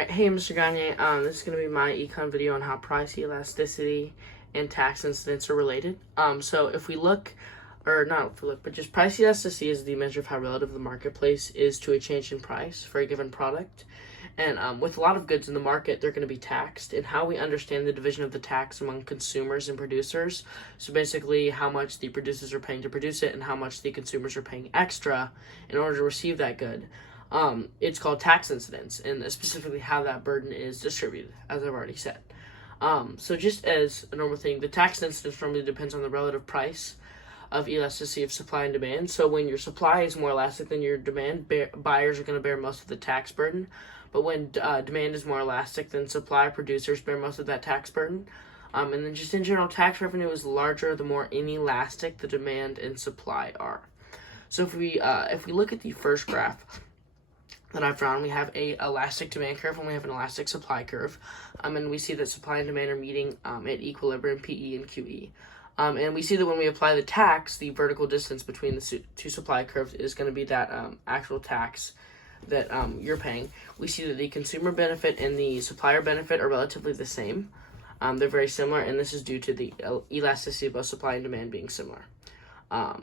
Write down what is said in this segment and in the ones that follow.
Alright, hey Mr. Gagne, this is going to be my econ video on how price elasticity and tax incidence are related. So if we look, or not if we look, but just price elasticity is the measure of how relative the marketplace is to a change in price for a given product. And with a lot of goods in the market, they're going to be taxed, and how we understand the division of the tax among consumers and producers. So basically how much the producers are paying to produce it and how much the consumers are paying extra in order to receive that good. It's called tax incidence, and specifically how that burden is distributed, as I've already said. So just as a normal thing, the tax incidence normally depends on the relative price of elasticity of supply and demand. So when your supply is more elastic than your demand, buyers are going to bear most of the tax burden. But when demand is more elastic than supply, producers bear most of that tax burden. And then just in general, tax revenue is larger the more inelastic the demand and supply are. So if we look at the first graph that I've drawn, we have a elastic demand curve and we have an elastic supply curve. And we see that supply and demand are meeting at equilibrium, PE and QE. And we see that when we apply the tax, the vertical distance between the two supply curves is going to be that actual tax that you're paying. We see that the consumer benefit and the supplier benefit are relatively the same. They're very similar, and this is due to the elasticity of both supply and demand being similar.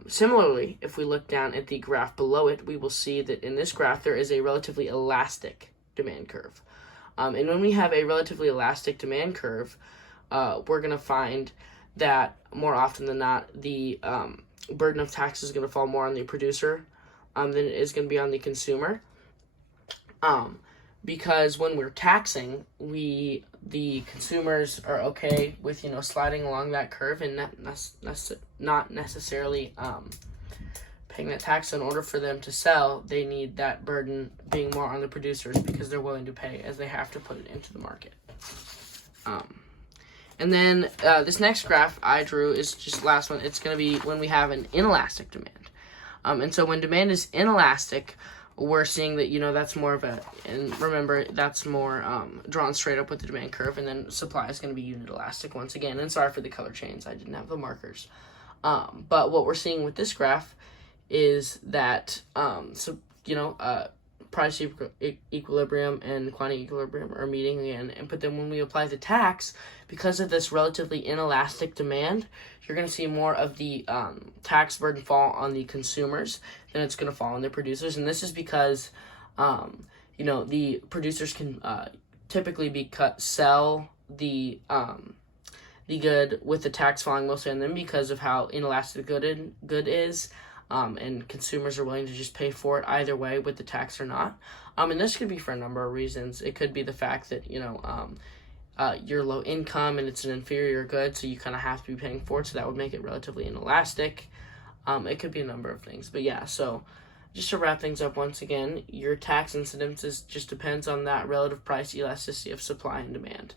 Similarly, if we look down at the graph below it, we will see that in this graph there is a relatively elastic demand curve. And when we have a relatively elastic demand curve, we're going to find that more often than not, the burden of tax is going to fall more on the producer than it is going to be on the consumer. Because when we're taxing, the consumers are okay with sliding along that curve and not necessarily paying that tax. So in order for them to sell, they need that burden being more on the producers because they're willing to pay as they have to put it into the market. And then this next graph I drew is just the last one. It's going to be when we have an inelastic demand. And so when demand is inelastic, we're seeing that, that's more of and remember, that's more drawn straight up with the demand curve, and then supply is going to be unit elastic once again. And sorry for the color change, I didn't have the markers. But what we're seeing with this graph is that, price equilibrium and quantity equilibrium are meeting again. But then when we apply the tax, because of this relatively inelastic demand, you're going to see more of the tax burden fall on the consumers than it's going to fall on the producers. And this is because, the producers can typically sell the good with the tax falling mostly on them because of how inelastic good is. And consumers are willing to just pay for it either way with the tax or not. And this could be for a number of reasons. It could be the fact that, you're low income and it's an inferior good, so you kind of have to be paying for it, so that would make it relatively inelastic. It could be a number of things. But yeah, so just to wrap things up once again, your tax incidence just depends on that relative price elasticity of supply and demand.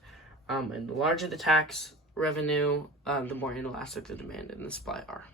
And the larger the tax revenue, the more inelastic the demand and the supply are.